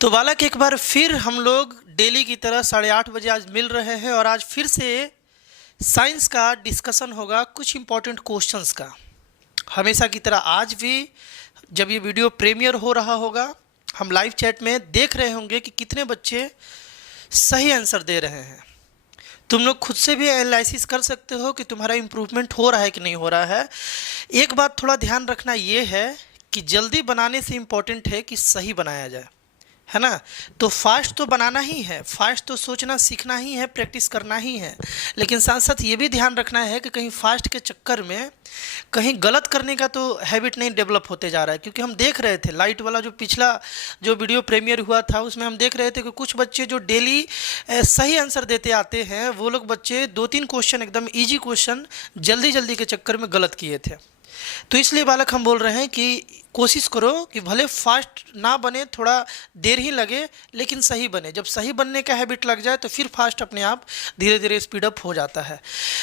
तो बालक एक बार फिर हम लोग डेली की तरह 8:30 बजे आज मिल रहे हैं और आज फिर से साइंस का डिस्कशन होगा कुछ इम्पोर्टेंट क्वेश्चंस का। हमेशा की तरह आज भी जब ये वीडियो प्रीमियर हो रहा होगा हम लाइव चैट में देख रहे होंगे कि कितने बच्चे सही आंसर दे रहे हैं। तुम लोग खुद से भी एनालिसिस कर सकते हो कि तुम्हारा इम्प्रूवमेंट हो रहा है कि नहीं हो रहा है। एक बात थोड़ा ध्यान रखना ये है कि जल्दी बनाने से इम्पोर्टेंट है कि सही बनाया जाए, है ना। तो फास्ट तो बनाना ही है, फास्ट तो सोचना सीखना ही है, प्रैक्टिस करना ही है, लेकिन साथ साथ ये भी ध्यान रखना है कि कहीं फास्ट के चक्कर में कहीं गलत करने का तो हैबिट नहीं डेवलप होते जा रहा है। क्योंकि हम देख रहे थे लाइट वाला जो पिछला जो वीडियो प्रीमियर हुआ था उसमें हम देख रहे थे कि कुछ बच्चे जो डेली सही आंसर देते आते हैं वो लोग बच्चे 2-3 क्वेश्चन एकदम ईजी क्वेश्चन जल्दी जल्दी के चक्कर में गलत किए थे। तो इसलिए बालक हम बोल रहे हैं कि कोशिश करो कि भले फास्ट ना बने, थोड़ा देर ही लगे, लेकिन सही बने। जब सही बनने का हैबिट लग जाए तो फिर फास्ट अपने आप धीरे धीरे स्पीड अप हो जाता है।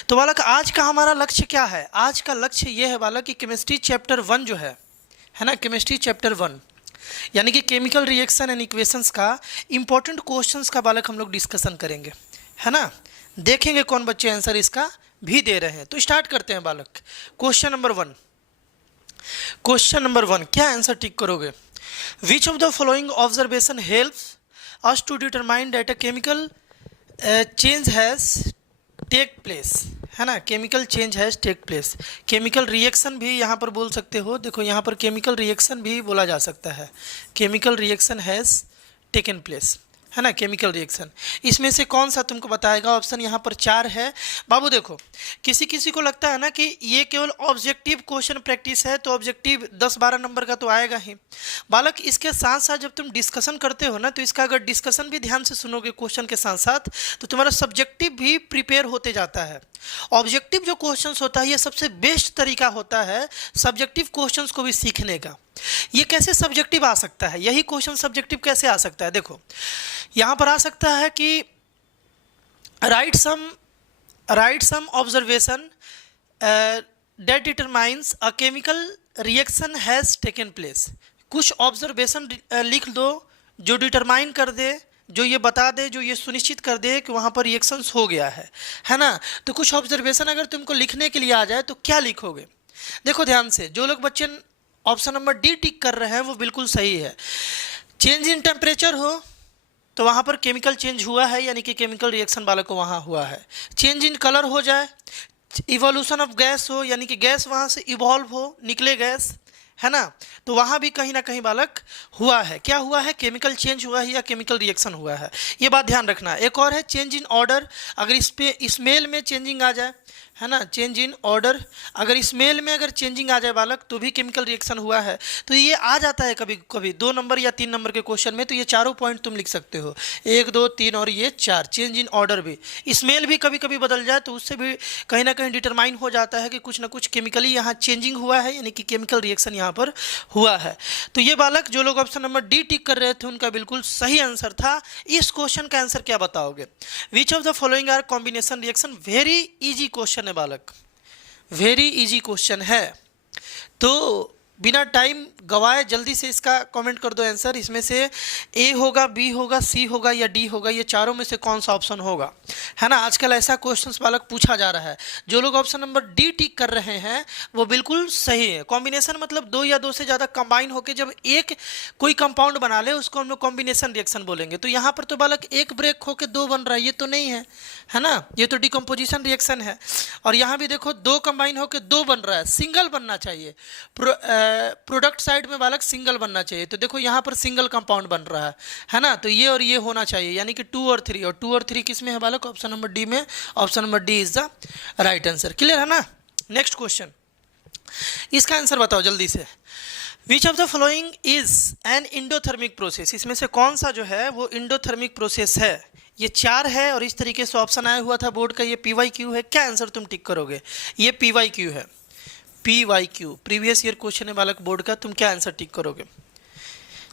तो बालक आज का हमारा लक्ष्य क्या है? आज का लक्ष्य ये है बालक कि केमिस्ट्री चैप्टर 1 जो है ना, केमिस्ट्री चैप्टर 1 यानी कि केमिकल रिएक्शन एंड इक्वेशंस का इंपॉर्टेंट क्वेश्चंस का बालक हम लोग डिस्कशन करेंगे, है ना। देखेंगे कौन बच्चे आंसर इसका भी दे रहे हैं। तो स्टार्ट करते हैं बालक। क्वेश्चन नंबर 1, क्वेश्चन नंबर 1 क्या आंसर टिक करोगे? Which of the following observation helps us to determine that a chemical change has take place, है ना। Chemical change has take place, chemical reaction भी यहाँ पर बोल सकते हो। देखो यहाँ पर केमिकल रिएक्शन भी बोला जा सकता है, chemical reaction has taken place, है ना। केमिकल रिएक्शन इसमें से कौन सा तुमको बताएगा? ऑप्शन यहाँ पर 4 है बाबू। देखो किसी किसी को लगता है ना कि ये केवल ऑब्जेक्टिव क्वेश्चन प्रैक्टिस है तो ऑब्जेक्टिव 10-12 नंबर का तो आएगा ही। बालक इसके साथ साथ जब तुम डिस्कशन करते हो ना तो इसका अगर डिस्कशन भी ध्यान से सुनोगे क्वेश्चन के साथ साथ तो तुम्हारा सब्जेक्टिव भी प्रिपेयर होते जाता है। ऑब्जेक्टिव जो क्वेश्चंस होता है ये सबसे बेस्ट तरीका होता है सब्जेक्टिव क्वेश्चंस को भी सीखने का। ये कैसे सब्जेक्टिव आ सकता है? यही क्वेश्चन सब्जेक्टिव कैसे आ सकता है? देखो यहाँ पर आ सकता है कि right some observation that determines a chemical reaction has taken place. कुछ ऑब्जर्वेशन लिख दो जो डिटरमाइन कर दे, जो ये बता दे, जो ये सुनिश्चित कर दे कि वहाँ पर रिएक्शंस हो गया है ना। तो कुछ ऑब्जर्वेशन अगर तुमको लिखने के लिए आ जाए तो क्या लिखोगे? देखो ध्यान से, जो लोग बच्चे ऑप्शन नंबर डी टिक कर रहे हैं वो बिल्कुल सही है। चेंज इन टेम्परेचर हो तो वहाँ पर केमिकल चेंज हुआ है, यानी कि केमिकल रिएक्शन वाले को वहाँ हुआ है। चेंज इन कलर हो जाए, इवोल्यूशन ऑफ गैस हो, यानी कि गैस वहाँ से इवॉल्व हो, निकले गैस, है ना, तो वहाँ भी कहीं ना कहीं बालक हुआ है। क्या हुआ है? केमिकल चेंज हुआ है या केमिकल रिएक्शन हुआ है, ये बात ध्यान रखना। एक और है चेंज इन ऑर्डर, अगर इस पे स्मेल में चेंजिंग आ जाए, है ना, चेंज इन ऑर्डर, अगर स्मेल में अगर चेंजिंग आ जाए बालक तो भी केमिकल रिएक्शन हुआ है। तो ये आ जाता है कभी कभी 2 नंबर या 3 नंबर के क्वेश्चन में, तो ये चारों पॉइंट तुम लिख सकते हो, 1, 2, 3 और ये 4। चेंज इन ऑर्डर भी, स्मेल भी कभी कभी बदल जाए तो उससे भी कहीं ना कहीं डिटरमाइन हो जाता है कि कुछ ना कुछ केमिकली यहाँ चेंजिंग हुआ है, यानी कि केमिकल रिएक्शन यहाँ पर हुआ है। तो ये बालक जो लोग ऑप्शन नंबर डी टिक कर रहे थे उनका बिल्कुल सही आंसर था। इस क्वेश्चन का आंसर क्या बताओगे? Which of the following are combination reaction? Very easy question है बालक, वेरी इजी क्वेश्चन है। तो बिना टाइम गवाए जल्दी से इसका कमेंट कर दो आंसर। इसमें से ए होगा, बी होगा, सी होगा या डी होगा, ये चारों में से कौन सा ऑप्शन होगा, है ना। आजकल ऐसा क्वेश्चंस बालक पूछा जा रहा है। जो लोग ऑप्शन नंबर डी टिक कर रहे हैं वो बिल्कुल सही है। कॉम्बिनेशन मतलब 2 या 2 से ज़्यादा कंबाइन होकर जब एक कोई कंपाउंड बना ले उसको हम लोग कॉम्बिनेशन रिएक्शन बोलेंगे। तो यहाँ पर तो बालक एक ब्रेक होकर 2 बन रहा है, ये तो नहीं है ना, ये तो डिकम्पोजिशन रिएक्शन है। और यहाँ भी देखो 2 कंबाइन होकर 2 बन रहा है, सिंगल बनना चाहिए। प्रोडक्ट साइड में बालक सिंगल बनना चाहिए। तो देखो यहाँ पर सिंगल कंपाउंड बन रहा है ना, तो ये और ये होना चाहिए, यानी कि 2 और 3, और 2 और 3 किस में है बालक? ऑप्शन नंबर डी में। Option number D is the right answer. Clear है ना। नेक्स्ट क्वेश्चन, इसका आंसर बताओ जल्दी से। विच of the following is an endothermic process? इसमें से कौन सा जो है वो इंडोथर्मिक प्रोसेस है? ये 4 है और इस तरीके से ऑप्शन आया हुआ था बोर्ड का, ये PYQ है। क्या आंसर तुम टिक करोगे? ये PYQ है, PYQ प्रीवियस ईयर क्वेश्चन है बालक बोर्ड का। तुम क्या आंसर टिक करोगे?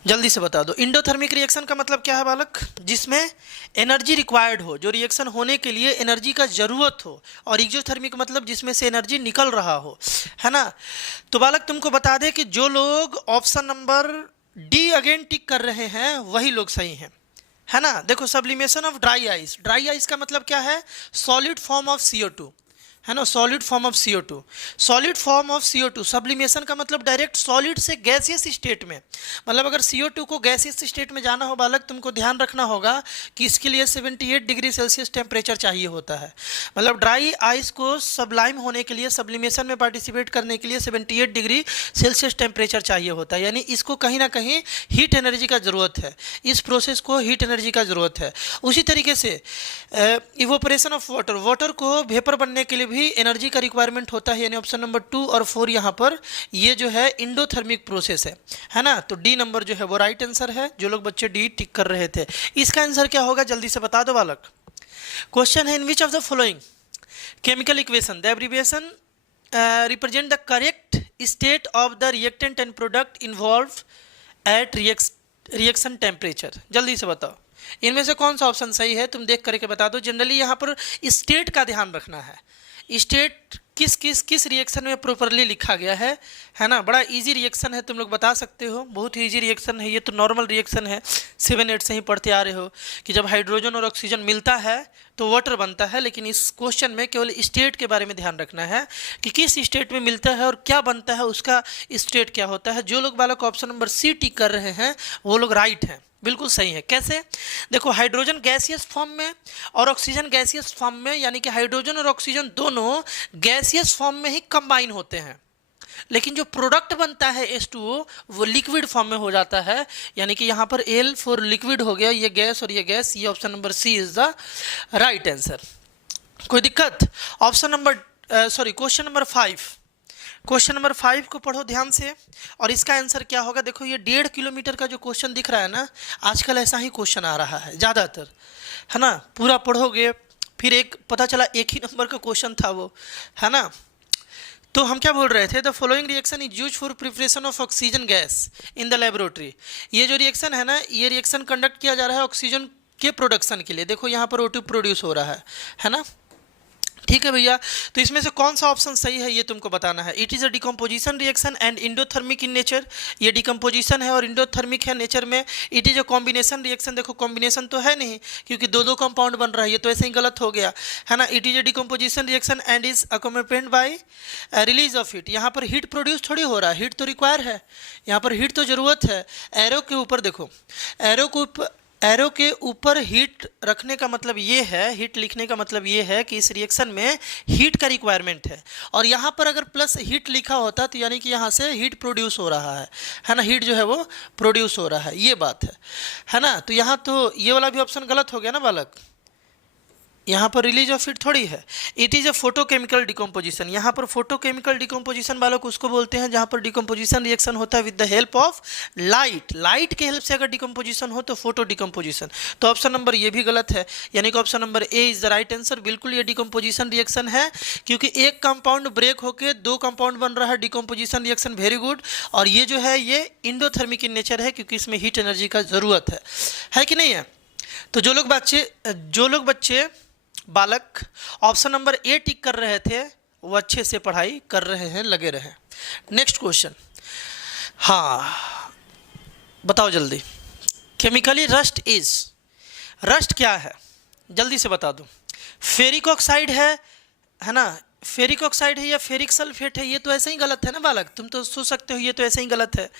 जल्दी से बता दो। इंडोथर्मिक रिएक्शन का मतलब क्या है बालक? जिसमें एनर्जी रिक्वायर्ड हो, जो रिएक्शन होने के लिए एनर्जी का ज़रूरत हो। और एक्सोथर्मिक मतलब जिसमें से एनर्जी निकल रहा हो, है ना। तो बालक तुमको बता दें कि जो लोग ऑप्शन नंबर डी अगेन टिक कर रहे हैं वही लोग सही हैं, है ना। देखो sublimation of dry ice, dry ice का मतलब क्या है, सॉलिड फॉर्म ऑफ CO2, है ना, solid form of CO2, solid form of CO2। Sublimation का मतलब डायरेक्ट सॉलिड से गैसियस स्टेट में, मतलब अगर CO2 को गैसियस स्टेट में जाना हो बालक, तुमको ध्यान रखना होगा कि इसके लिए 78 डिग्री सेल्सियस टेम्परेचर चाहिए होता है। मतलब ड्राई आइस को सब्लाइम होने के लिए, सब्लिमेशन में पार्टिसिपेट करने के लिए 78 डिग्री सेल्सियस टेम्परेचर चाहिए होता है, यानी इसको कहीं ना कहीं हीट एनर्जी का ज़रूरत है, इस प्रोसेस को हीट एनर्जी का ज़रूरत है। उसी तरीके से इवोपरेशन ऑफ वाटर, वाटर को वेपर बनने के लिए भी एनर्जी का रिक्वायरमेंट होता है, यानी ऑप्शन नंबर 2 और 4 यहाँ पर ये जो है इंडोथर्मिक प्रोसेस है ना। तो डी नंबर जो है वो राइट आंसर है, जो लोग बच्चे डी टिक कर रहे थे। इसका आंसर क्या होगा जल्दी से बता दो बालक। क्वेश्चन है, in which of the following chemical equation the abbreviation represent the correct state of the reactant and product involve at reaction temperature, जल्दी से बताओ इनमें से कौन सा ऑप्शन सही है, तुम देख करके बता दो। जनरली यहाँ पर स्टेट का ध्यान रखना है, स्टेट किस रिएक्शन में प्रॉपरली लिखा गया है ना। बड़ा इजी रिएक्शन है, तुम लोग बता सकते हो, बहुत ही इजी रिएक्शन है ये तो, नॉर्मल रिएक्शन है, 7-8 से ही पढ़ते आ रहे हो कि जब हाइड्रोजन और ऑक्सीजन मिलता है तो वाटर बनता है। लेकिन इस क्वेश्चन में केवल स्टेट के बारे में ध्यान रखना है कि किस स्टेट में मिलता है और क्या बनता है, उसका स्टेट क्या होता है। जो लोग बालक ऑप्शन नंबर सी टिक कर रहे हैं वो लोग राइट हैं, बिल्कुल सही है। कैसे, देखो हाइड्रोजन गैसियस फॉर्म में और ऑक्सीजन गैसियस फॉर्म में, यानी कि हाइड्रोजन और ऑक्सीजन दोनों गैसियस फॉर्म में ही कंबाइन होते हैं, लेकिन जो प्रोडक्ट बनता है H2O वो लिक्विड फॉर्म में हो जाता है, यानी कि यहाँ पर L फॉर लिक्विड हो गया, ये गैस और ये गैस, ये option number C is the right answer. कोई दिक्कत। Option number question number 5, question number 5 को पढ़ो ध्यान से और इसका आंसर क्या होगा। देखो ये 1.5 किलोमीटर का जो क्वेश्चन दिख रहा है ना, आजकल ऐसा ही क्वेश्चन आ रहा है ज़्यादातर, है ना। पूरा पढ़ोगे फिर एक पता चला एक ही नंबर का क्वेश्चन था वो, है ना। तो हम क्या बोल रहे थे, the following reaction is use for preparation of oxygen gas in the laboratory. ये जो रिएक्शन है ना, ये रिएक्शन कंडक्ट किया जा रहा है ऑक्सीजन के प्रोडक्शन के लिए। देखो यहाँ पर O2 प्रोड्यूस हो रहा है ना। ठीक है भैया, तो इसमें से कौन सा ऑप्शन सही है ये तुमको बताना है। It is a decomposition reaction and endothermic in nature, ये डिकम्पोजिशन है और इंडोथर्मिक है नेचर में। It is a combination reaction, देखो कॉम्बिनेशन तो है नहीं क्योंकि दो कंपाउंड बन रहा है, ये तो ऐसे ही गलत हो गया, है ना। It is a decomposition reaction and is accompanied by release of heat. यहाँ पर हीट प्रोड्यूस थोड़ी हो रहा है, हीट तो रिक्वायर है, यहाँ पर हीट तो ज़रूरत है। एरो के ऊपर देखो, एरो के ऊपर हीट रखने का मतलब ये है, हीट लिखने का मतलब ये है कि इस रिएक्शन में हीट का रिक्वायरमेंट है, और यहाँ पर अगर प्लस हीट लिखा होता तो यानी कि यहाँ से हीट प्रोड्यूस हो रहा है ना, हीट जो है वो प्रोड्यूस हो रहा है, ये बात है ना। तो यहाँ तो ये वाला भी ऑप्शन गलत हो गया ना बालक, यहाँ पर रिलीज ऑफ हीट थोड़ी है। It is a photochemical decomposition, यहाँ पर फोटोकेमिकल डिकम्पोजिशन बालक उसको बोलते हैं जहाँ पर डिकम्पोजिशन रिएक्शन होता है with the help of light, light के हेल्प से अगर डिकम्पोजिशन हो तो फोटो डिकम्पोजिशन। तो ऑप्शन नंबर ये भी गलत है, यानी कि option number A is the right answer. बिल्कुल ये डिकम्पोजिशन रिएक्शन है, क्योंकि एक कंपाउंड ब्रेक होकर 2 कंपाउंड बन रहा है, डिकम्पोजिशन रिएक्शन, वेरी गुड। और ये जो है ये इंडोथर्मिक इन नेचर है क्योंकि इसमें हीट एनर्जी का ज़रूरत है कि नहीं है। तो जो लोग बच्चे बालक ऑप्शन नंबर ए टिक कर रहे थे वो अच्छे से पढ़ाई कर रहे हैं, लगे रहे। नेक्स्ट क्वेश्चन, हाँ बताओ जल्दी। केमिकली रस्ट क्या है जल्दी से बता दो। फेरिक ऑक्साइड है ना, फेरिक ऑक्साइड है या फेरिक सल्फेट है, ये तो ऐसे ही गलत है ना बालक, तुम तो सोच सकते हो ये तो ऐसे ही गलत है।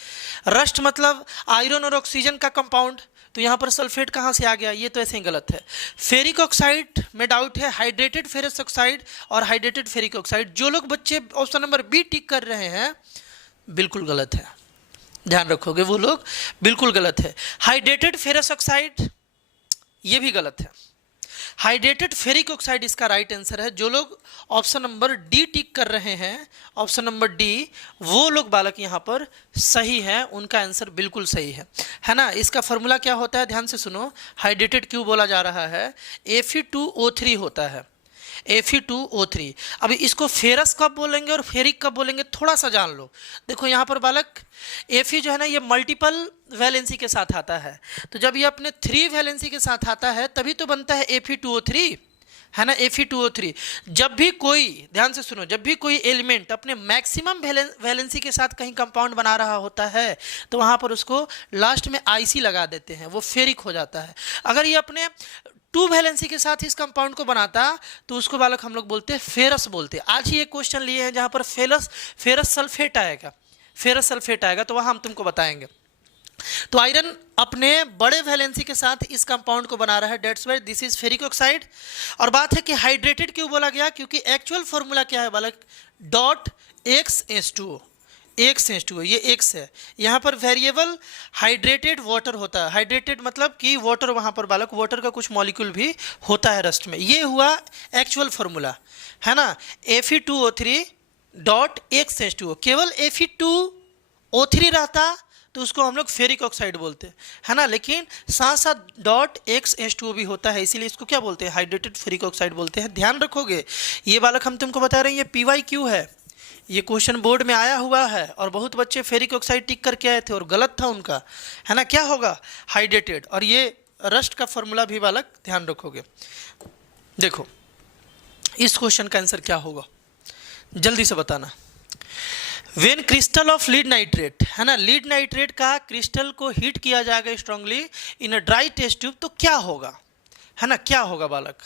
रस्ट मतलब आयरन और ऑक्सीजन का कंपाउंड, तो यहाँ पर सल्फेट कहाँ से आ गया, ये तो ऐसे ही गलत है। फेरिक ऑक्साइड में डाउट है, हाइड्रेटेड फेरस ऑक्साइड और हाइड्रेटेड फेरिक ऑक्साइड। जो लोग बच्चे ऑप्शन नंबर बी टिक कर रहे हैं बिल्कुल गलत है, ध्यान रखोगे वो लोग बिल्कुल गलत है। हाइड्रेटेड फेरस ऑक्साइड ये भी गलत है, हाइड्रेटेड फेरिक ऑक्साइड इसका राइट आंसर है। जो लोग ऑप्शन नंबर डी टिक कर रहे हैं, ऑप्शन नंबर डी, वो लोग बालक यहाँ पर सही हैं, उनका आंसर बिल्कुल सही है ना। इसका फॉर्मूला क्या होता है ध्यान से सुनो। हाइड्रेटेड क्यों बोला जा रहा है, Fe2O3 होता है, Fe2O3। अभी इसको फेरस कब बोलेंगे और फेरिक कब बोलेंगे थोड़ा सा जान लो। देखो यहाँ पर बालक Fe जो है ना ये मल्टीपल वैलेंसी के साथ आता है, तो जब ये अपने 3 वैलेंसी के साथ आता है तभी तो बनता है Fe2O3, है ना, Fe2O3। जब भी कोई, ध्यान से सुनो, जब भी कोई एलिमेंट अपने मैक्सिमम वैलेंसी के साथ कहीं कंपाउंड बना रहा होता है तो वहाँ पर उसको लास्ट में IC लगा देते हैं, वो फेरिक हो जाता है। अगर ये अपने 2 वैलेंसी के साथ इस कंपाउंड को बनाता तो उसको बालक हम लोग बोलते हैं फेरस बोलते हैं। आज ही एक क्वेश्चन लिए हैं जहाँ पर फेरस सल्फेट आएगा, फेरस सल्फेट आएगा, तो वहाँ हम तुमको बताएंगे। तो आयरन अपने बड़े वैलेंसी के साथ इस कंपाउंड को बना रहा है, that's why this is ferric oxide. और बात है कि हाइड्रेटेड क्यों बोला गया, क्योंकि एक्चुअल फॉर्मूला क्या है बालक, .X H2O, ये X है। यहाँ पर वेरिएबल हाइड्रेटेड वाटर होता है, हाइड्रेटेड मतलब कि वाटर, वहाँ पर बालक वाटर का कुछ मॉलिक्यूल भी होता है रस्ट में। ये हुआ एक्चुअल फॉर्मूला, है ना, Fe2O3 .X H2O। केवल Fe2O3 रहता तो उसको हम लोग फेरिक ऑक्साइड बोलते हैं, है ना, लेकिन साथ साथ .X H2O भी होता है, इसीलिए इसको क्या बोलते हैं, हाइड्रेटेड फेरिक ऑक्साइड बोलते हैं। ध्यान रखोगे, ये बालक हम तुमको बता रहे हैं, ये PYQ है, ये क्वेश्चन बोर्ड में आया हुआ है और बहुत बच्चे फेरिक ऑक्साइड टिक करके आए थे और गलत था उनका, है ना। क्या होगा, हाइड्रेटेड। और ये रस्ट का फॉर्मूला भी बालक ध्यान रखोगे। देखो इस क्वेश्चन का आंसर क्या होगा, जल्दी से बताना। When crystal of lead nitrate, है ना, लीड नाइट्रेट का क्रिस्टल को हीट किया जाएगा strongly in a dry test tube, तो क्या होगा, है ना, क्या होगा बालक।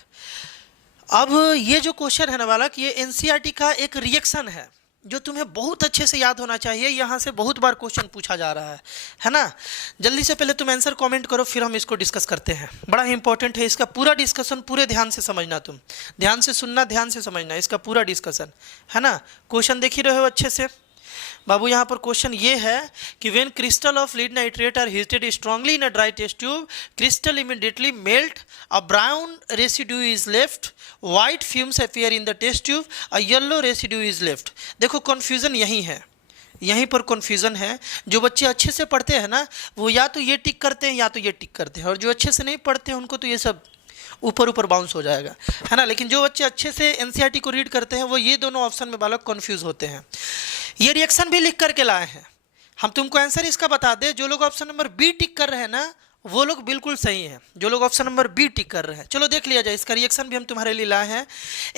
अब ये जो क्वेश्चन है ना बालक, ये NCERT का एक रिएक्शन है जो तुम्हें बहुत अच्छे से याद होना चाहिए। यहाँ से बहुत बार क्वेश्चन पूछा जा रहा है ना। जल्दी से पहले तुम आंसर कमेंट करो, फिर हम इसको डिस्कस करते हैं। बड़ा ही इंपॉर्टेंट है इसका पूरा डिस्कशन, पूरे ध्यान से समझना, तुम ध्यान से सुनना, ध्यान से समझना इसका पूरा डिस्कशन, है ना। क्वेश्चन देख ही रहे हो अच्छे से बाबू। यहाँ पर क्वेश्चन ये है कि when crystal of lead nitrate are heated strongly in a dry test tube, crystal immediately melt, a brown residue is left, white fumes appear in the test tube, a yellow residue is left. देखो confusion यही है, यहीं पर confusion है। जो बच्चे अच्छे से पढ़ते हैं ना, वो या तो ये टिक करते हैं या तो ये टिक करते हैं, और जो अच्छे से नहीं पढ़ते हैं उनको तो ये सब ऊपर ऊपर बाउंस हो जाएगा, है ना। लेकिन जो बच्चे अच्छे से NCERT को रीड करते हैं वो ये दोनों ऑप्शन में बालक कंफ्यूज होते हैं। ये रिएक्शन भी लिख करके लाए हैं, हम तुमको आंसर इसका बता दें। जो लोग ऑप्शन नंबर B टिक कर रहे हैं ना, वो लोग बिल्कुल सही हैं, जो लोग ऑप्शन नंबर B टिक कर रहे हैं। चलो देख लिया जाए, इसका रिएक्शन भी हम तुम्हारे लिए लाए हैं।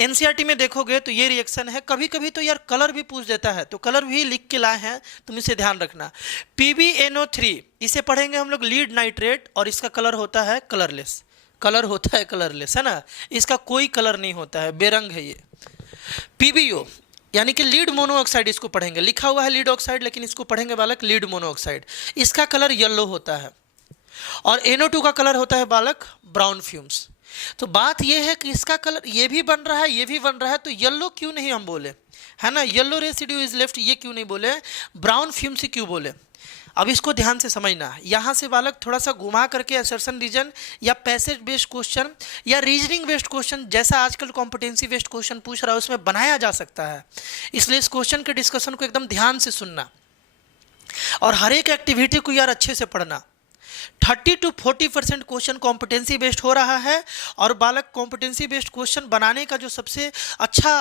NCERT में देखोगे तो ये रिएक्शन है। कभी कभी तो यार कलर भी पूछ देता है, तो कलर भी लिख के लाए हैं, तुम इसे ध्यान रखना। PbNO3, इसे पढ़ेंगे हम लोग लीड नाइट्रेट, और इसका कलर होता है कलरलेस, कलर होता है कलरलेस, है ना, इसका कोई कलर नहीं होता है, बेरंग है ये। PbO यानी कि लीड मोनोऑक्साइड, इसको पढ़ेंगे, लिखा हुआ है लीड ऑक्साइड लेकिन इसको पढ़ेंगे बालक लीड मोनोऑक्साइड। इसका कलर येलो होता है, और NO2 का कलर होता है बालक ब्राउन फ्यूम्स। तो बात यह है कि इसका कलर ये भी बन रहा है, ये भी बन रहा है, तो येलो क्यों नहीं हम बोले, है ना, येलो रेसिड्यू इज लेफ्ट ये क्यों नहीं बोले, ब्राउन फ्यूम्स क्यों बोले। अब इसको ध्यान से समझना। यहाँ से बालक थोड़ा सा घुमा करके असर्शन रीजन या पैसेज बेस्ड क्वेश्चन या रीजनिंग बेस्ड क्वेश्चन, जैसा आजकल कॉम्पिटेंसी बेस्ड क्वेश्चन पूछ रहा है, उसमें बनाया जा सकता है। इसलिए इस क्वेश्चन के डिस्कशन को एकदम ध्यान से सुनना, और हर एक एक्टिविटी को यार अच्छे से पढ़ना। 30 to 40% क्वेश्चन कॉम्पिटेंसी बेस्ड हो रहा है, और बालक कॉम्पिटेंसी बेस्ड क्वेश्चन बनाने का जो सबसे अच्छा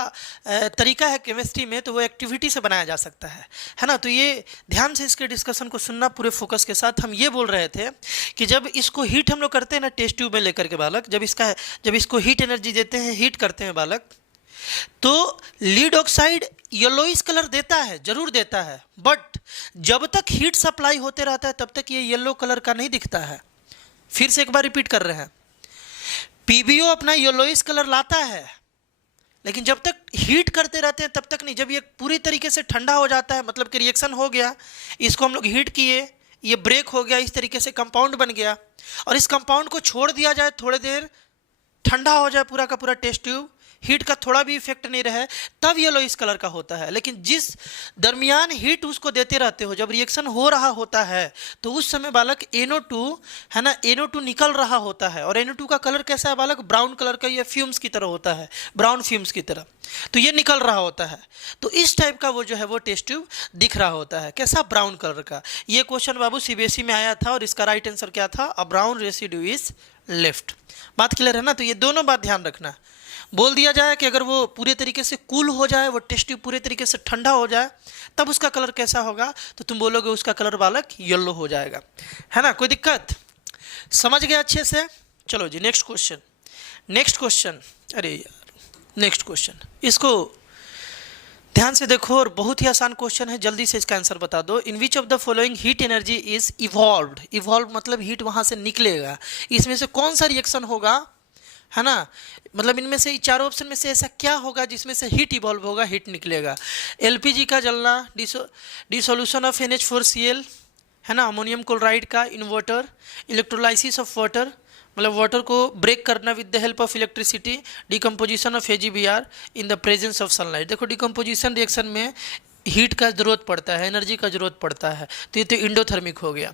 तरीका है केमिस्ट्री में, तो वो एक्टिविटी से बनाया जा सकता है ना। तो ये ध्यान से इसके डिस्कशन को सुनना पूरे फोकस के साथ। हम ये बोल रहे थे कि जब इसको हीट हम लोग करते हैं ना टेस्ट ट्यूब में लेकर के बालक, जब इसको हीट एनर्जी देते हैं, हीट करते हैं बालक, तो लीड ऑक्साइड येलोइश कलर देता है, जरूर देता है, बट जब तक हीट सप्लाई होते रहता है तब तक ये येलो कलर का नहीं दिखता है। फिर से एक बार रिपीट कर रहे हैं, PbO अपना येलोइश कलर लाता है, लेकिन जब तक हीट करते रहते हैं तब तक नहीं। जब ये पूरी तरीके से ठंडा हो जाता है, मतलब कि रिएक्शन हो गया, इसको हम लोग हीट किए, ये ब्रेक हो गया, इस तरीके से कंपाउंड बन गया, और इस कंपाउंड को छोड़ दिया जाए, थोड़ी देर ठंडा हो जाए पूरा का पूरा टेस्ट ट्यूब, हीट का थोड़ा भी इफेक्ट नहीं रहे, तब येलो इस कलर का होता है। लेकिन जिस दरमियान हीट उसको देते रहते हो, जब रिएक्शन हो रहा होता है, तो उस समय बालक NO2, है ना, NO2 निकल रहा होता है, और NO2 का कलर कैसा है बालक, ब्राउन कलर का, ये फ्यूम्स की तरह होता है, ब्राउन फ्यूम्स की तरह, तो ये निकल रहा होता है। तो इस टाइप का वो जो है वो टेस्ट ट्यूब दिख रहा होता है, कैसा, ब्राउन कलर का। ये क्वेश्चन बाबू CBSE में आया था, और इसका राइट आंसर क्या था, अ ब्राउन रेसिड्यू इज लेफ्ट। बात क्लियर है ना। तो ये दोनों बात ध्यान रखना। बोल दिया जाए कि अगर वो पूरे तरीके से कूल हो जाए, वो टेस्ट ट्यूब पूरे तरीके से ठंडा हो जाए, तब उसका कलर कैसा होगा, तो तुम बोलोगे उसका कलर बालक येलो हो जाएगा, है ना। कोई दिक्कत, समझ गए अच्छे से। चलो जी नेक्स्ट क्वेश्चन। नेक्स्ट क्वेश्चन, अरे यार नेक्स्ट क्वेश्चन, इसको ध्यान से देखो और बहुत ही आसान क्वेश्चन है, जल्दी से इसका आंसर बता दो। In which of the following heat energy is evolved, evolve मतलब हीट वहां से निकलेगा, इसमें से कौन सा रिएक्शन होगा, है ना, मतलब इनमें से चारों ऑप्शन में से ऐसा क्या होगा जिसमें से हीट इवॉल्व होगा, हीट निकलेगा। एलपीजी का जलना, डिसोल्यूशन ऑफ NH4Cl, है ना, अमोनियम क्लोराइड का इन्वर्टर, इलेक्ट्रोलाइसिस ऑफ वाटर मतलब वाटर को ब्रेक करना with the help of electricity, decomposition of AgBr in the presence of sunlight. देखो डिकम्पोजिशन रिएक्शन में हीट का जरूरत पड़ता है, एनर्जी का जरूरत पड़ता है, तो ये तो इंडोथर्मिक हो गया,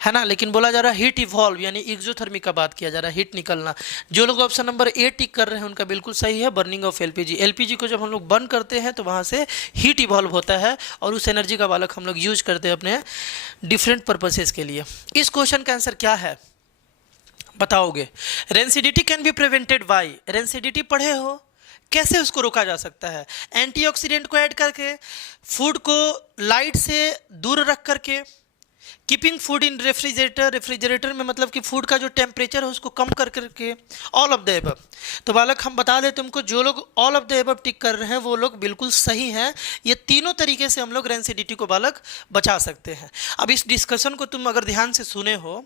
है ना। लेकिन बोला जा रहा है हीट इवॉल्व यानी एक्सोथर्मिक का बात किया जा रहा है, हीट निकलना। जो लोग ऑप्शन नंबर ए टिक कर रहे हैं उनका बिल्कुल सही है, बर्निंग ऑफ एलपीजी। एलपीजी को जब हम लोग बर्न करते हैं तो वहाँ से हीट इवॉल्व होता है और उस एनर्जी का बालक हम लोग यूज करते हैं अपने डिफरेंट पर्पसेस के लिए। इस क्वेश्चन का आंसर क्या है बताओगे। Rancidity can be prevented by, rancidity पढ़े हो, कैसे उसको रोका जा सकता है, एंटीऑक्सीडेंट को ऐड करके, फूड को लाइट से दूर रख करके, keeping food in refrigerator, refrigerator में मतलब कि फूड का जो टेम्परेचर है उसको कम कर करके, ऑल ऑफ द एबव। तो बालक हम बता दें तुमको, जो लोग ऑल ऑफ द एबव टिक कर रहे हैं वो लोग बिल्कुल सही हैं। ये तीनों तरीके से हम लोग रेंसिडिटी को बालक बचा सकते हैं। अब इस डिस्कशन को तुम अगर ध्यान से सुने हो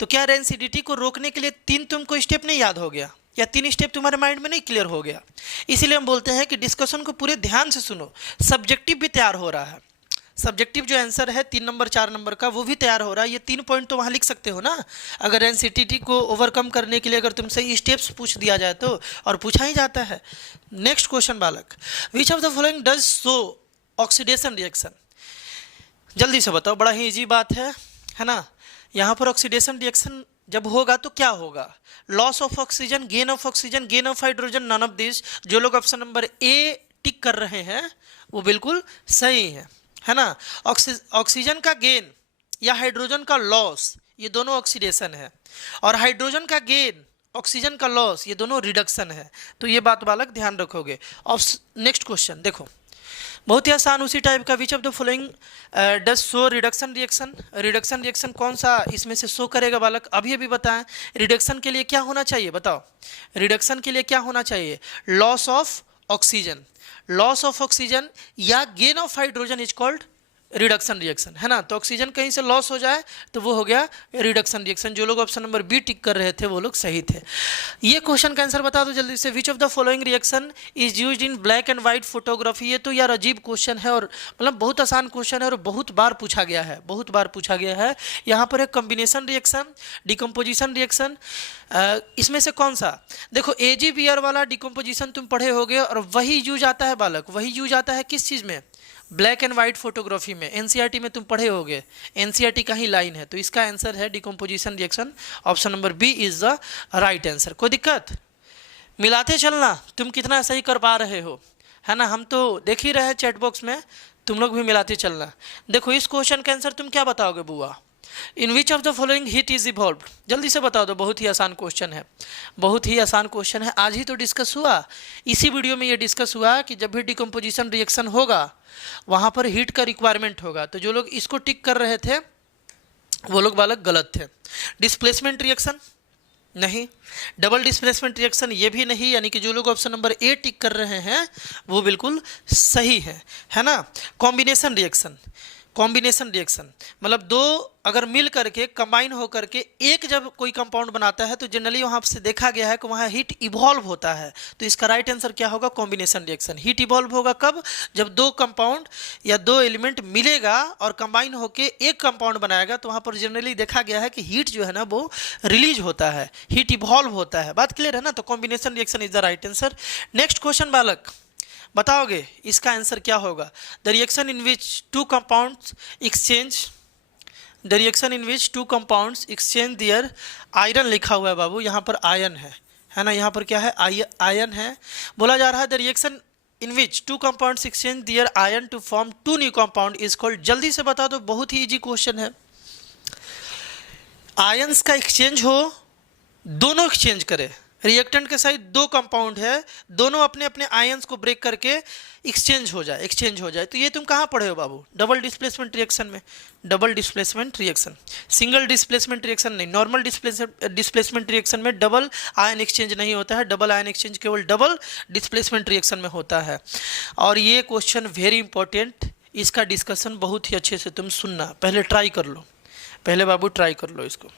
तो क्या रेंसिडिटी को रोकने के लिए तीन तुमको स्टेप नहीं याद हो गया, या तीन स्टेप तुम्हारे माइंड में नहीं क्लियर हो गया। इसीलिए हम बोलते हैं कि डिस्कशन को पूरे ध्यान से सुनो। सब्जेक्टिव भी तैयार हो रहा है, सब्जेक्टिव जो आंसर है 3 नंबर 4 नंबर का वो भी तैयार हो रहा है। ये 3 पॉइंट तो वहाँ लिख सकते हो ना, अगर रेंसिडिटी को ओवरकम करने के लिए अगर तुमसे स्टेप्स पूछ दिया जाए तो, और पूछा ही जाता है। नेक्स्ट क्वेश्चन बालक, विच of the following does show oxidation reaction, जल्दी से बताओ, बड़ा ही ईजी बात है ना। यहाँ पर ऑक्सीडेशन रिएक्शन जब होगा तो क्या होगा, loss of oxygen, gain of oxygen, gain of hydrogen, none of this. जो लोग ऑप्शन नंबर ए टिक कर रहे हैं वो बिल्कुल सही है ना। ऑक्सीजन का गेन या हाइड्रोजन का लॉस ये दोनों ऑक्सीडेशन है, और हाइड्रोजन का गेन, ऑक्सीजन का लॉस ये दोनों रिडक्शन है। तो ये बात बालक ध्यान रखोगे। नेक्स्ट क्वेश्चन देखो, बहुत ही आसान उसी टाइप का, विच of the following does show reduction reaction. Reduction reaction कौन सा इसमें से शो करेगा बालक, अभी अभी बताएं। रिडक्शन के लिए क्या होना चाहिए बताओ, रिडक्शन के लिए क्या होना चाहिए, loss of oxygen, loss of oxygen या gain of hydrogen is called reduction reaction, है ना। तो ऑक्सीजन कहीं से लॉस हो जाए तो वो हो गया रिडक्शन रिएक्शन। जो लोग ऑप्शन नंबर बी टिक कर रहे थे वो लोग सही थे। ये क्वेश्चन का आंसर बता दो जल्दी से, विच of the following reaction is used in black and white photography. ये तो यार अजीब क्वेश्चन है, और मतलब बहुत आसान क्वेश्चन है और बहुत बार पूछा गया है, बहुत बार पूछा गया है। यहाँ पर है कॉम्बिनेशन रिएक्शन, डिकम्पोजिशन रिएक्शन, इसमें से कौन सा। देखो AgBr वाला डिकम्पोजिशन तुम पढ़े होगे, और वही यूज आता है बालक, वही यूज आता है किस चीज़ में, ब्लैक एंड व्हाइट फोटोग्राफी में। एनसीईआरटी में तुम पढ़े होगे, एनसीईआरटी का ही लाइन है। तो इसका आंसर है decomposition reaction, option number B is the right answer. कोई दिक्कत, मिलाते चलना, तुम कितना सही कर पा रहे हो, है ना। हम तो देख ही रहे हैं चैट बॉक्स में, तुम लोग भी मिलाते चलना। देखो इस क्वेश्चन का आंसर तुम क्या बताओगे बुआ, in which of the following heat is evolved, जल्दी से बता दो। बहुत ही आसान क्वेश्चन है, बहुत ही आसान क्वेश्चन है। आज ही तो डिस्कस हुआ, इसी वीडियो में ये डिस्कस हुआ कि जब भी डिकम्पोजिशन रिएक्शन होगा वहाँ पर हीट का रिक्वायरमेंट होगा। तो जो लोग इसको टिक कर रहे थे वो लोग बालक गलत थे। डिस्प्लेसमेंट रिएक्शन नहीं, डबल डिस्प्लेसमेंट रिएक्शन ये भी नहीं, यानी कि जो लोग ऑप्शन नंबर ए टिक कर रहे हैं वो बिल्कुल सही है ना। कॉम्बिनेशन रिएक्शन, कॉम्बिनेशन रिएक्शन मतलब दो अगर मिल करके कंबाइन हो करके एक जब कोई कंपाउंड बनाता है तो जनरली वहाँ से देखा गया है कि वहाँ हीट इवॉल्व होता है। तो इसका राइट आंसर क्या होगा, कॉम्बिनेशन रिएक्शन। हीट इवॉल्व होगा कब, जब दो कंपाउंड या दो एलिमेंट मिलेगा और कंबाइन होके एक कंपाउंड बनाएगा, तो वहाँ पर जनरली देखा गया है कि हीट जो है ना वो रिलीज होता है, हीट इवॉल्व होता है। बात क्लियर है ना। तो combination reaction is the right answer. Next question बालक बताओगे इसका आंसर क्या होगा। The reaction in which two compounds exchange, the reaction in which two compounds exchange their, iron लिखा हुआ है बाबू, यहाँ पर आयन है ना, यहाँ पर क्या है आयन है। बोला जा रहा है the reaction in which two compounds exchange their ion to form two new compound is called, जल्दी से बता दो, बहुत ही इजी क्वेश्चन है। आयंस का एक्सचेंज हो, दोनों एक्सचेंज करे, रिएक्टेंट के साथ दो कंपाउंड है, दोनों अपने अपने आयंस को ब्रेक करके एक्सचेंज हो जाए, तो ये तुम कहाँ पढ़े हो बाबू? डबल डिस्प्लेसमेंट रिएक्शन में। Double displacement reaction, single displacement reaction नहीं। नॉर्मल डिस्प्लेसमेंट रिएक्शन में डबल आयन एक्सचेंज नहीं होता है, डबल आयन एक्सचेंज केवल डबल डिस्प्लेसमेंट रिएक्शन में होता है। और ये क्वेश्चन वेरी इंपॉर्टेंट, इसका डिस्कशन बहुत ही अच्छे से तुम सुनना, पहले ट्राई कर लो, पहले बाबू ट्राई कर लो इसको।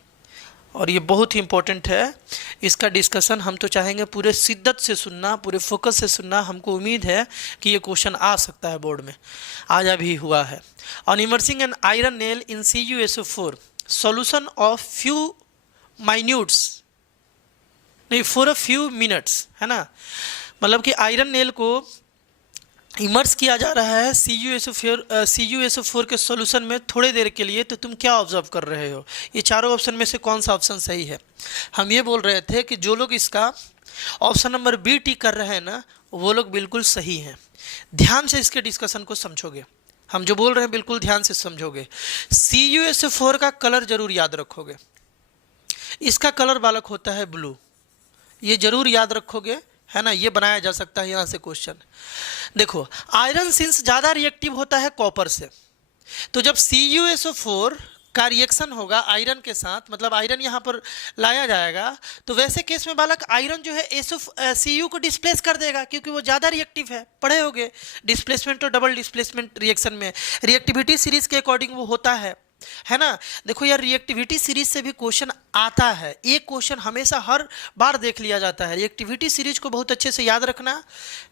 और ये बहुत ही इम्पोर्टेंट है, इसका डिस्कशन हम तो चाहेंगे पूरे शिद्दत से सुनना, पूरे फोकस से सुनना। हमको उम्मीद है कि ये क्वेश्चन आ सकता है बोर्ड में, आज अभी हुआ है। On immersing an iron nail in CuSO4 solution of few minutes, नहीं फॉर अ फ्यू मिनट्स, है ना, मतलब कि आयरन नेल को इमर्स किया जा रहा है CuSO4 के सॉल्यूशन में थोड़े देर के लिए, तो तुम क्या ऑब्जर्व कर रहे हो? ये चारों ऑप्शन में से कौन सा ऑप्शन सही है? हम ये बोल रहे थे कि जो लोग इसका ऑप्शन नंबर बी टिक कर रहे हैं ना, वो लोग बिल्कुल सही हैं। ध्यान से इसके डिस्कशन को समझोगे, हम जो बोल रहे हैं बिल्कुल ध्यान से समझोगे। CuSO4 का कलर जरूर याद रखोगे, इसका कलर बालक होता है ब्लू, ये जरूर याद रखोगे, है ना, ये बनाया जा सकता है यहाँ से क्वेश्चन। देखो आयरन सिंस ज़्यादा रिएक्टिव होता है कॉपर से, तो जब CuSO4 का रिएक्शन होगा आयरन के साथ, मतलब आयरन यहाँ पर लाया जाएगा, तो वैसे केस में बालक आयरन जो है Cu को डिस्प्लेस कर देगा, क्योंकि वो ज़्यादा रिएक्टिव है। पढ़े होगे डिस्प्लेसमेंट और डबल डिस्प्लेसमेंट रिएक्शन में रिएक्टिविटी सीरीज के अकॉर्डिंग वो होता है ना। देखो यार, रिएक्टिविटी सीरीज से भी क्वेश्चन आता है, एक क्वेश्चन हमेशा हर बार देख लिया जाता है। रिएक्टिविटी सीरीज को बहुत अच्छे से याद रखना,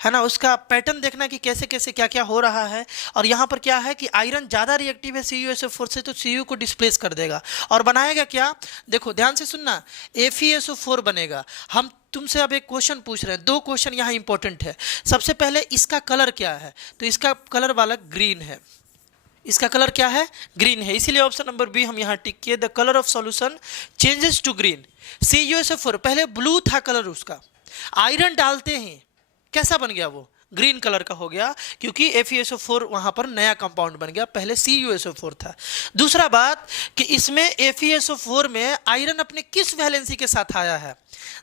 है ना, उसका पैटर्न देखना कि कैसे कैसे क्या क्या हो रहा है। और यहाँ पर क्या है कि आयरन ज़्यादा रिएक्टिव है CuSO4 से, तो Cu को डिस्प्लेस कर देगा और बनाएगा क्या? देखो ध्यान से सुनना, FeSO4 बनेगा। हम तुमसे अब एक क्वेश्चन पूछ रहे हैं, दो क्वेश्चन यहाँ इंपॉर्टेंट है। सबसे पहले इसका कलर क्या है? तो इसका कलर बालक ग्रीन है, इसका कलर क्या है? ग्रीन है, इसीलिए ऑप्शन नंबर बी हम यहाँ टिक किए। The colour of solution changes to green. CuSO4 पहले ब्लू था कलर उसका, आयरन डालते हैं कैसा बन गया? वो ग्रीन कलर का हो गया, क्योंकि FeSO4 वहां पर नया कंपाउंड बन गया, पहले CuSO4 था। दूसरा बात कि इसमें FeSO4 में आयरन अपने किस वैलेंसी के साथ आया है?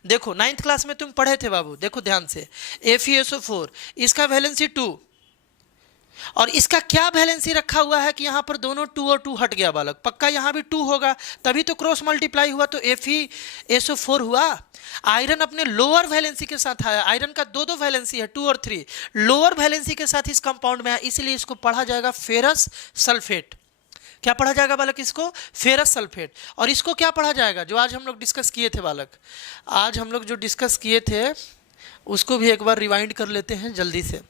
देखो 9th क्लास में तुम पढ़े थे बाबू, देखो ध्यान से, FeSO4 इसका वैलेंसी 2 और इसका क्या वैलेंसी रखा हुआ है कि यहाँ पर दोनों 2 और 2 हट गया बालक, पक्का यहाँ भी 2 होगा, तभी तो क्रॉस मल्टीप्लाई हुआ, तो FeSO4 हुआ। आयरन अपने लोअर वैलेंसी के साथ आया, आयरन का दो वैलेंसी है 2 और 3, लोअर वैलेंसी के साथ इस कंपाउंड में आया, इसलिए इसको पढ़ा जाएगा फेरस सल्फेट। क्या पढ़ा जाएगा बालक? इसको फेरस सल्फेट। और इसको क्या पढ़ा जाएगा? जो आज हम लोग डिस्कस किए थे बालक, आज हम लोग जो डिस्कस किए थे उसको भी एक बार रिवाइंड कर लेते हैं जल्दी से।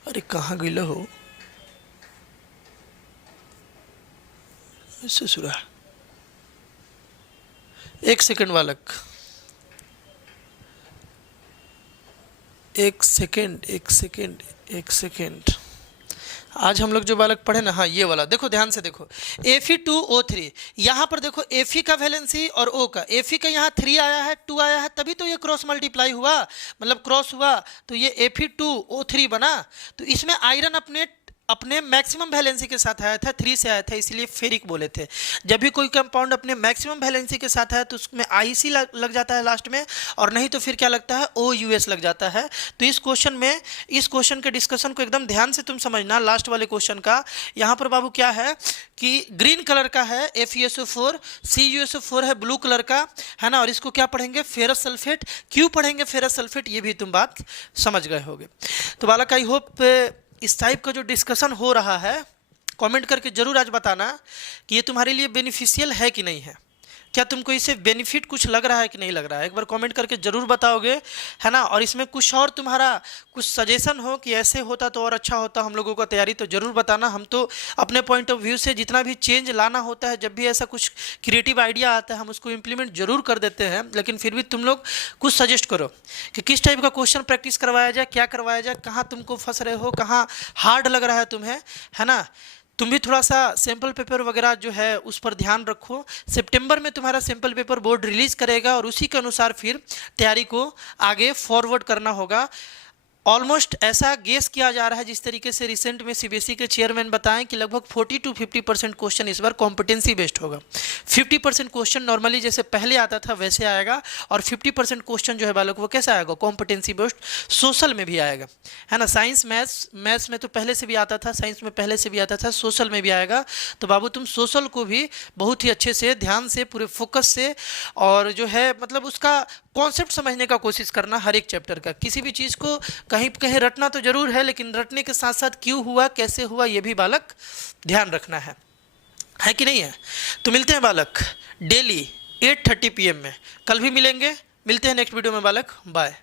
अरे कहाँ गिला हो ससुरा, एक सेकंड बालक, एक सेकंड। आज हम लोग जो बालक पढ़े ना, हाँ ये वाला देखो, ध्यान से देखो, Fe2O3, यहाँ पर देखो Fe का वैलेंसी और O का, Fe का यहाँ 3 आया है, 2 आया है, तभी तो ये क्रॉस मल्टीप्लाई हुआ, मतलब क्रॉस हुआ, तो ये Fe2O3 बना। तो इसमें आयरन अपने मैक्सिमम वैलेंसी के साथ आया था, 3 से आया था, इसलिए फेरिक बोले थे। जब भी कोई कंपाउंड अपने मैक्सिमम वैलेंसी के साथ आया तो उसमें IC लग जाता है लास्ट में, और नहीं तो फिर क्या लगता है? OUS लग जाता है। तो इस क्वेश्चन के डिस्कशन को एकदम ध्यान से तुम समझना, लास्ट वाले क्वेश्चन का। यहाँ पर बाबू क्या है कि ग्रीन कलर का है FeSO4, CuSO4 है ब्लू कलर का, है ना, और इसको क्या पढ़ेंगे? Ferrous sulphate. क्यों पढ़ेंगे फेरस सल्फेट, ये भी तुम बात समझ गए होगे। तो बालक आई होप इस टाइप का जो डिस्कशन हो रहा है, कमेंट करके जरूर आज बताना कि ये तुम्हारे लिए बेनिफिशियल है कि नहीं है। क्या तुमको इससे बेनिफिट कुछ लग रहा है कि नहीं लग रहा है? एक बार कमेंट करके जरूर बताओगे, है ना। और इसमें कुछ और तुम्हारा कुछ सजेशन हो कि ऐसे होता तो और अच्छा होता हम लोगों का तैयारी, तो जरूर बताना। हम तो अपने पॉइंट ऑफ व्यू से जितना भी चेंज लाना होता है, जब भी ऐसा कुछ क्रिएटिव आइडिया आता है, हम उसको इम्प्लीमेंट जरूर कर देते हैं। लेकिन फिर भी तुम लोग कुछ सजेस्ट करो कि किस टाइप का क्वेश्चन प्रैक्टिस करवाया जाए, क्या करवाया जाए, कहाँ तुमको फंस रहे हो, कहाँ हार्ड लग रहा है तुम्हें, है ना। तुम भी थोड़ा सा सैम्पल पेपर वगैरह जो है उस पर ध्यान रखो। सितंबर में तुम्हारा सैम्पल पेपर बोर्ड रिलीज करेगा और उसी के अनुसार फिर तैयारी को आगे फॉरवर्ड करना होगा। ऑलमोस्ट ऐसा गेस किया जा रहा है, जिस तरीके से रिसेंट में सीबीएसई के चेयरमैन बताएं कि लगभग 40 to 50% क्वेश्चन इस बार कॉम्पिटेंसी बेस्ड होगा। 50% क्वेश्चन नॉर्मली जैसे पहले आता था वैसे आएगा, और 50% क्वेश्चन जो है बालक वो कैसा आएगा, कॉम्पिटेंसी बेस्ड सोशल में भी आएगा, है ना। साइंस मैथ्स में तो पहले से भी आता था, साइंस में पहले से भी आता था, सोशल में भी आएगा। तो बाबू तुम सोशल को भी बहुत ही अच्छे से, ध्यान से, पूरे फोकस से, और जो है मतलब उसका कॉन्सेप्ट समझने का कोशिश करना हर एक चैप्टर का। किसी भी चीज़ को कहीं कहीं रटना तो जरूर है, लेकिन रटने के साथ साथ क्यों हुआ, कैसे हुआ, ये भी बालक ध्यान रखना है कि नहीं है। तो मिलते हैं बालक डेली 8:30 PM में, कल भी मिलेंगे। मिलते हैं नेक्स्ट वीडियो में बालक, बाय।